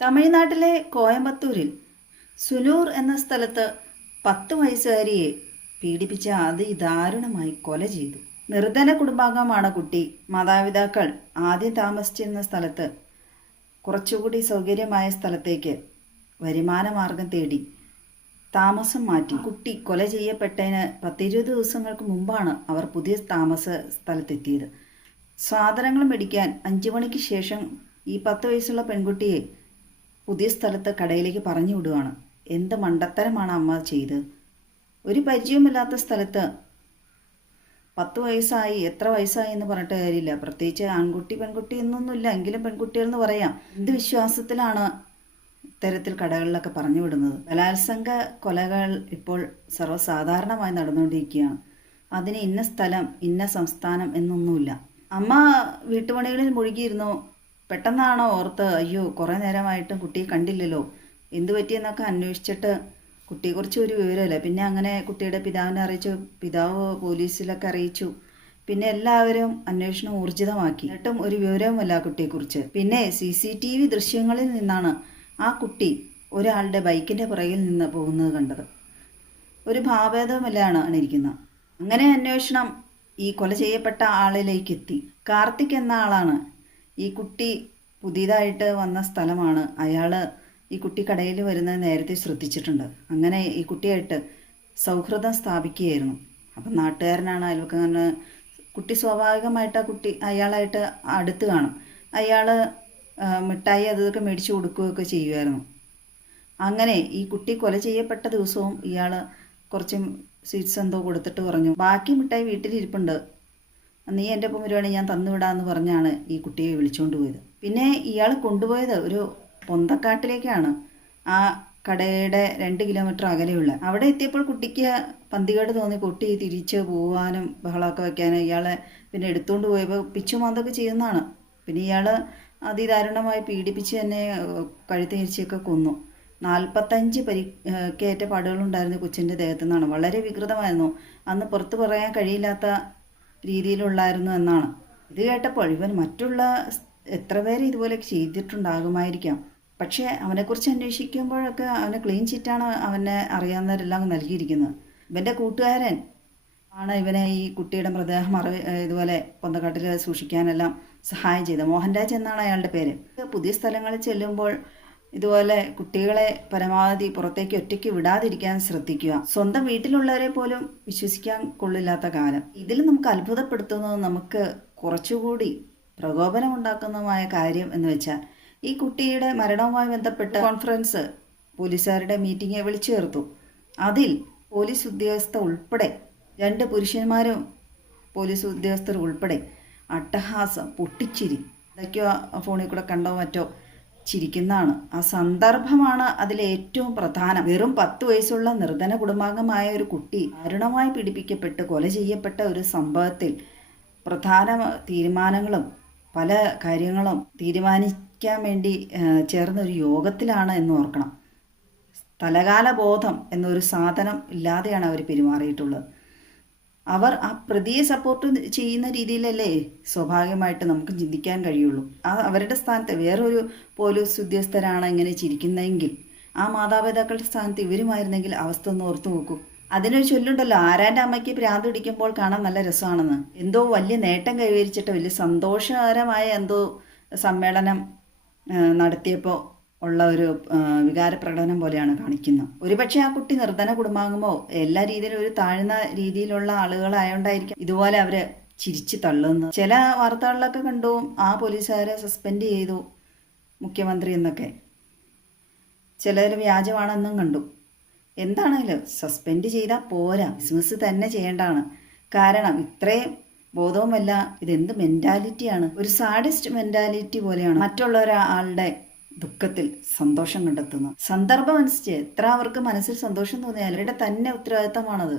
തമിഴ്നാട്ടിലെ കോയമ്പത്തൂരിൽ സുനൂർ എന്ന സ്ഥലത്ത് 10 വയസ്സുകാരിയെ പീഡിപ്പിച്ച് അതിദാരുണമായി കൊല ചെയ്തു. നിർധന കുടുംബാംഗമാണ് കുട്ടി. മാതാപിതാക്കൾ ആദ്യം താമസിച്ചിരുന്ന സ്ഥലത്ത് കുറച്ചുകൂടി സൗകര്യമായ സ്ഥലത്തേക്ക് വരുമാനമാർഗം തേടി താമസം മാറ്റി. കുട്ടി കൊല ചെയ്യപ്പെട്ടതിന് 10-20 ദിവസങ്ങൾക്ക് മുമ്പാണ് അവർ പുതിയ താമസ സ്ഥലത്തെത്തിയത്. സാധനങ്ങൾ മേടിക്കാൻ 5 മണിക്ക് ശേഷം ഈ 10 വയസ്സുള്ള പെൺകുട്ടിയെ പുതിയ സ്ഥലത്ത് കടയിലേക്ക് പറഞ്ഞു വിടുകയാണ്. എന്ത് മണ്ടത്തരമാണ് അമ്മ ചെയ്ത്. ഒരു പരിചയമില്ലാത്ത സ്ഥലത്ത് 10 വയസ്സായി, എത്ര വയസ്സായി എന്ന് പറഞ്ഞിട്ട് കാര്യമില്ല. പ്രത്യേകിച്ച് ആൺകുട്ടി പെൺകുട്ടി എന്നൊന്നുമില്ല, എങ്കിലും പെൺകുട്ടികൾ എന്ന് പറയാം. എന്ത് വിശ്വാസത്തിലാണ് ഇത്തരത്തിൽ കടകളിലൊക്കെ പറഞ്ഞു വിടുന്നത്. ബലാത്സംഗ കൊലകൾ ഇപ്പോൾ സർവ്വസാധാരണമായി നടന്നുകൊണ്ടിരിക്കുകയാണ്. അതിന് ഇന്ന സ്ഥലം, ഇന്ന സംസ്ഥാനം എന്നൊന്നുമില്ല. അമ്മ വീട്ടുപണികളിൽ മുഴുകിയിരുന്നു. പെട്ടെന്നാണോ ഓർത്ത്, അയ്യോ കുറേ നേരമായിട്ടും കുട്ടിയെ കണ്ടില്ലല്ലോ, എന്തു പറ്റിയെന്നൊക്കെ അന്വേഷിച്ചിട്ട് കുട്ടിയെക്കുറിച്ച് ഒരു വിവരമില്ല. പിന്നെ അങ്ങനെ കുട്ടിയുടെ പിതാവിനെ അറിയിച്ചു, പിതാവ് പോലീസിലൊക്കെ അറിയിച്ചു. പിന്നെ എല്ലാവരും അന്വേഷണം ഊർജിതമാക്കി. എന്നിട്ടും ഒരു വിവരവുമല്ല കുട്ടിയെക്കുറിച്ച്. പിന്നെ CCTV ദൃശ്യങ്ങളിൽ നിന്നാണ് ആ കുട്ടി ഒരാളുടെ ബൈക്കിൻ്റെ പുറകിൽ നിന്ന് പോകുന്നത് കണ്ടത്. ഒരു ഭാവഭേദവുമില്ലാണ് ഇരിക്കുന്നത്. അങ്ങനെ അന്വേഷണം ഈ കൊല ചെയ്യപ്പെട്ട ആളിലേക്ക് എത്തി. കാർത്തിക് എന്ന ആളാണ്. ഈ കുട്ടി പുതിയതായിട്ട് വന്ന സ്ഥലമാണ്. അയാൾ ഈ കുട്ടി കടയിൽ വരുന്നത് നേരത്തെ ശ്രദ്ധിച്ചിട്ടുണ്ട്. അങ്ങനെ ഈ കുട്ടിയായിട്ട് സൗഹൃദം സ്ഥാപിക്കുകയായിരുന്നു. അപ്പം നാട്ടുകാരനാണ്, അയൽവക്കാരന്. കുട്ടി സ്വാഭാവികമായിട്ട് ആ കുട്ടി അയാളായിട്ട് അടുത്ത് കാണും. അയാൾ മിഠായി അതൊക്കെ മേടിച്ച് കൊടുക്കുകയൊക്കെ ചെയ്യുമായിരുന്നു. അങ്ങനെ ഈ കുട്ടി കൊല ചെയ്യപ്പെട്ട ദിവസവും ഇയാൾ കുറച്ച് സ്വീറ്റ്സ് എന്തോ കൊടുത്തിട്ട് പറഞ്ഞു, ബാക്കി മിഠായി വീട്ടിലിരിപ്പുണ്ട്, നീ എൻ്റെ ഒപ്പം വരുവാണെങ്കിൽ ഞാൻ തന്നുവിടാമെന്ന് പറഞ്ഞാണ് ഈ കുട്ടിയെ വിളിച്ചുകൊണ്ട് പോയത്. പിന്നെ ഇയാൾ കൊണ്ടുപോയത് ഒരു പൊന്തക്കാട്ടിലേക്കാണ്, ആ കടയുടെ 2 കിലോമീറ്റർ അകലെയുള്ള. അവിടെ എത്തിയപ്പോൾ കുട്ടിക്ക് പന്തികേട് തോന്നി. കുട്ടി തിരിച്ച് പോകാനും ബഹളമൊക്കെ വയ്ക്കാനും ഇയാളെ പിന്നെ എടുത്തുകൊണ്ട് പോയപ്പോൾ പിച്ചുമാന്തൊക്കെ ചെയ്യുന്നതാണ്. പിന്നെ ഇയാൾ അതിദാരുണമായി പീഡിപ്പിച്ച് തന്നെ കഴുത്ത് ഞെരിച്ചൊക്കെ കൊന്നു. 45 പരിക്കേറ്റ പാടുകളുണ്ടായിരുന്നു കൊച്ചിൻ്റെ ദേഹത്തു നിന്നാണ്. വളരെ വികൃതമായിരുന്നു. അന്ന് പുറത്ത് പറയാൻ കഴിയില്ലാത്ത രീതിയിലുള്ളായിരുന്നു എന്നാണ്. ഇത് കേട്ടപ്പോൾ ഇവൻ മറ്റുള്ള എത്ര പേര് ഇതുപോലെ ചെയ്തിട്ടുണ്ടാകുമായിരിക്കാം. പക്ഷേ അവനെക്കുറിച്ച് അന്വേഷിക്കുമ്പോഴൊക്കെ അവന് ക്ലീൻ ചിറ്റാണ് അവനെ അറിയാവുന്നവരെല്ലാം നൽകിയിരിക്കുന്നത്. ഇവൻ്റെ കൂട്ടുകാരൻ ആണ് ഇവനെ ഈ കുട്ടിയുടെ മൃതദേഹം ഇതുപോലെ പൊന്തക്കാട്ടിൽ സൂക്ഷിക്കാനെല്ലാം സഹായം ചെയ്തത്. മോഹൻരാജ് എന്നാണ് അയാളുടെ പേര്. പുതിയ സ്ഥലങ്ങളിൽ ചെല്ലുമ്പോൾ ഇതുപോലെ കുട്ടികളെ പരമാവധി പുറത്തേക്ക് ഒറ്റയ്ക്ക് വിടാതിരിക്കാൻ ശ്രദ്ധിക്കുക. സ്വന്തം വീട്ടിലുള്ളവരെ പോലും വിശ്വസിക്കാൻ കൊള്ളില്ലാത്ത കാലം. ഇതിൽ നമുക്ക് അത്ഭുതപ്പെടുത്തുന്നതും നമുക്ക് കുറച്ചുകൂടി പ്രകോപനമുണ്ടാക്കുന്നതുമായ കാര്യം എന്ന് വെച്ചാൽ, ഈ കുട്ടിയുടെ മരണവുമായി ബന്ധപ്പെട്ട കോൺഫറൻസ് പോലീസുകാരുടെ മീറ്റിംഗ് വിളിച്ചു ചേർത്തു. അതിൽ പോലീസ് ഉദ്യോഗസ്ഥർ ഉൾപ്പെടെ 2 പുരുഷന്മാരും പോലീസ് ഉദ്യോഗസ്ഥർ ഉൾപ്പെടെ അട്ടഹാസം, പൊട്ടിച്ചിരി, ഇതൊക്കെയോ ഫോണിൽ കൂടെ കണ്ടോ മറ്റോ ചിരിക്കുന്നതാണ്. ആ സന്ദർഭമാണ് അതിലേറ്റവും പ്രധാനം. വെറും 10 വയസ്സുള്ള നിർധന കുടുംബാംഗമായ ഒരു കുട്ടി ദാരുണമായി പീഡിപ്പിക്കപ്പെട്ട് കൊല ചെയ്യപ്പെട്ട ഒരു സംഭവത്തിൽ പ്രധാന തീരുമാനങ്ങളും പല കാര്യങ്ങളും തീരുമാനിക്കാൻ വേണ്ടി ചേർന്ന ഒരു യോഗത്തിലാണ് എന്ന് ഓർക്കണം. സ്ഥലകാല ബോധം എന്നൊരു സാധനം ഇല്ലാതെയാണ് അവർ പെരുമാറിയിട്ടുള്ളത്. അവർ ആ പ്രതിയെ സപ്പോർട്ട് ചെയ്യുന്ന രീതിയിലല്ലേ സ്വാഭാവികമായിട്ട് നമുക്ക് ചിന്തിക്കാൻ കഴിയുള്ളൂ. അവരുടെ സ്ഥാനത്ത് വേറൊരു പോലീസ് ഉദ്യോഗസ്ഥരാണ് ഇങ്ങനെ ചിരിക്കുന്നതെങ്കിൽ, ആ മാതാപിതാക്കളുടെ സ്ഥാനത്ത് ഇവരുമായിരുന്നെങ്കിൽ അവസ്ഥ ഒന്ന് ഓർത്തു നോക്കൂ. അതിനൊരു ചൊല്ലുണ്ടല്ലോ, ആരാൻ്റെ അമ്മയ്ക്ക് ഭ്രാന്ത് പിടിക്കുമ്പോൾ കാണാൻ നല്ല രസമാണെന്ന്. എന്തോ വലിയ നേട്ടം കൈവരിച്ചിട്ട് വലിയ സന്തോഷകരമായ എന്തോ സമ്മേളനം നടത്തിയപ്പോൾ ഉള്ള ഒരു വികാര പ്രകടനം പോലെയാണ് കാണിക്കുന്നത്. ഒരുപക്ഷെ ആ കുട്ടി നിർധന കുടുംബാംഗമോ എല്ലാ രീതിയിലും ഒരു താഴ്ന്ന രീതിയിലുള്ള ആളുകളായോണ്ടായിരിക്കും ഇതുപോലെ അവര് ചിരിച്ചു തള്ളുന്നു. ചില വാർത്തകളിലൊക്കെ കണ്ടു ആ പോലീസുകാരെ സസ്പെൻഡ് ചെയ്തു മുഖ്യമന്ത്രി എന്നൊക്കെ, ചിലർ വ്യാജമാണെന്നും കണ്ടു. എന്താണെങ്കിലും സസ്പെൻഡ് ചെയ്താൽ പോരാ, ഡിസ്മിസ് തന്നെ ചെയ്യേണ്ടതാണ്. കാരണം ഇത്രയും ബോധവുമല്ല, ഇതെന്ത് മെൻറ്റാലിറ്റിയാണ്, ഒരു സാഡിസ്റ്റ് മെൻറ്റാലിറ്റി പോലെയാണ്. മറ്റുള്ള ഒരാളുടെ ദുഃഖത്തിൽ സന്തോഷം കണ്ടെത്തുന്നു. സന്ദർഭം അനുസരിച്ച് എത്ര അവർക്ക് മനസ്സിൽ സന്തോഷം തോന്നിയാൽ അവരുടെ തന്നെ ഉത്തരവാദിത്തമാണത്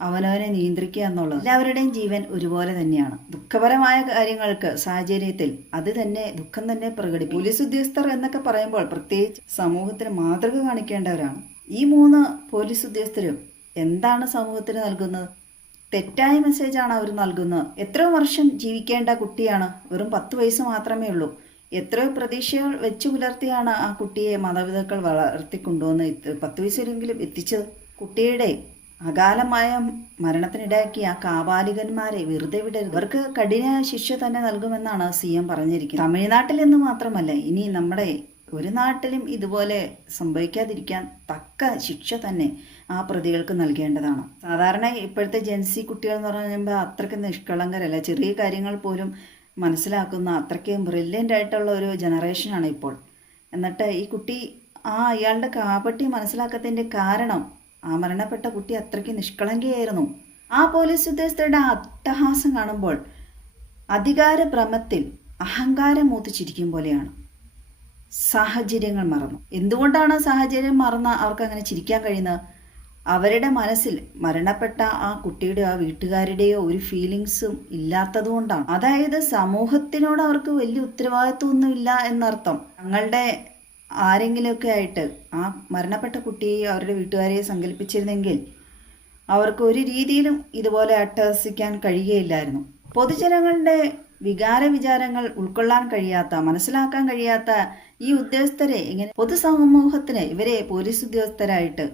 അവനവനെ നിയന്ത്രിക്കുക എന്നുള്ളത്. എല്ലാവരുടെയും ജീവൻ ഒരുപോലെ തന്നെയാണ്. ദുഃഖപരമായ കാര്യങ്ങൾക്ക് സാഹചര്യത്തിൽ അത് തന്നെ ദുഃഖം തന്നെ പ്രകടിപ്പിക്കും. പോലീസ് ഉദ്യോഗസ്ഥർ എന്നൊക്കെ പറയുമ്പോൾ പ്രത്യേകിച്ച് സമൂഹത്തിന് മാതൃക കാണിക്കേണ്ടവരാണ്. ഈ 3 പോലീസ് ഉദ്യോഗസ്ഥരും എന്താണ് സമൂഹത്തിന് നൽകുന്നത്? തെറ്റായ മെസ്സേജാണ് അവർ നൽകുന്നത്. എത്ര വർഷം ജീവിക്കേണ്ട കുട്ടിയാണ്, വെറും 10 വയസ്സ് മാത്രമേ ഉള്ളൂ. എത്രയോ പ്രതീക്ഷകൾ വെച്ചു പുലർത്തിയാണ് ആ കുട്ടിയെ മാതാപിതാക്കൾ വളർത്തിക്കൊണ്ടുവന്ന് 10 വയസ്സിലെങ്കിലും എത്തിച്ചത്. കുട്ടിയുടെ അകാലമായ മരണത്തിനിടയാക്കിയ ആ കാപാലികന്മാരെ വെറുതെ വിടരുത്. അവർക്ക് കഠിന ശിക്ഷ തന്നെ നൽകുമെന്നാണ് CM പറഞ്ഞിരിക്കുന്നത്. തമിഴ്നാട്ടിൽ എന്ന് മാത്രമല്ല, ഇനി നമ്മുടെ ഒരു നാട്ടിലും ഇതുപോലെ സംഭവിക്കാതിരിക്കാൻ തക്ക ശിക്ഷ തന്നെ ആ പ്രതികൾക്ക് നൽകേണ്ടതാണ്. സാധാരണ ഇപ്പോഴത്തെ ജെൻസി കുട്ടികൾ എന്ന് പറയുമ്പോൾ അത്രയ്ക്ക് നിഷ്കളങ്കരല്ല. ചെറിയ കാര്യങ്ങൾ പോലും മനസ്സിലാക്കുന്ന അത്രയ്ക്ക് ബ്രില്യൻ്റ് ആയിട്ടുള്ള ഒരു ജനറേഷനാണ് ഇപ്പോൾ. എന്നിട്ട് ഈ കുട്ടി അയാളുടെ കാപട്യം മനസ്സിലാക്കാത്തതിൻ്റെ കാരണം ആ മരണപ്പെട്ട കുട്ടി അത്രയ്ക്ക് നിഷ്കളങ്കയായിരുന്നു. ആ പോലീസ് ഉദ്യോഗസ്ഥരുടെ അട്ടഹാസം കാണുമ്പോൾ അധികാരഭ്രമത്തിൽ അഹങ്കാരം മൂത്തിച്ചിരിക്കും പോലെയാണ്. സാഹചര്യങ്ങൾ മറന്നു. എന്തുകൊണ്ടാണ് സാഹചര്യം മറന്ന് അവർക്ക് അങ്ങനെ ചിരിക്കാൻ കഴിയുന്നത്? അവരുടെ മനസ്സിൽ മരണപ്പെട്ട ആ കുട്ടിയുടെ ആ വീട്ടുകാരുടെയോ ഒരു ഫീലിങ്സും ഇല്ലാത്തതുകൊണ്ടാണ്. അതായത് സമൂഹത്തിനോട് അവർക്ക് വലിയ ഉത്തരവാദിത്വമൊന്നും ഇല്ല എന്നർത്ഥം. തങ്ങളുടെ ആരെങ്കിലുമൊക്കെ ആയിട്ട് ആ മരണപ്പെട്ട കുട്ടിയെ അവരുടെ വീട്ടുകാരെ സങ്കല്പിച്ചിരുന്നെങ്കിൽ അവർക്ക് ഒരു രീതിയിലും ഇതുപോലെ അട്ടഹസിക്കാൻ കഴിയുകയില്ലായിരുന്നു. പൊതുജനങ്ങളുടെ വിചാരങ്ങൾ ഉൾക്കൊള്ളാൻ കഴിയാത്ത, മനസ്സിലാക്കാൻ കഴിയാത്ത ഈ ഉദ്യോഗസ്ഥരെ എങ്ങനെ പൊതുസമൂഹത്തിന് ഇവരെ പോലീസ് ഉദ്യോഗസ്ഥരായിട്ട്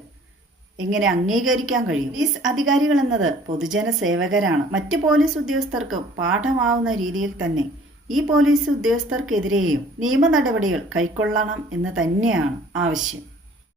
എങ്ങനെ അംഗീകരിക്കാൻ കഴിയും? പോലീസ് അധികാരികൾ എന്നത് പൊതുജന സേവകരാണ്. മറ്റ് പോലീസ് ഉദ്യോഗസ്ഥർക്ക് പാഠമാവുന്ന രീതിയിൽ തന്നെ ഈ പോലീസ് ഉദ്യോഗസ്ഥർക്കെതിരെയും നിയമ നടപടികൾ കൈക്കൊള്ളണം എന്ന് തന്നെയാണ് ആവശ്യം.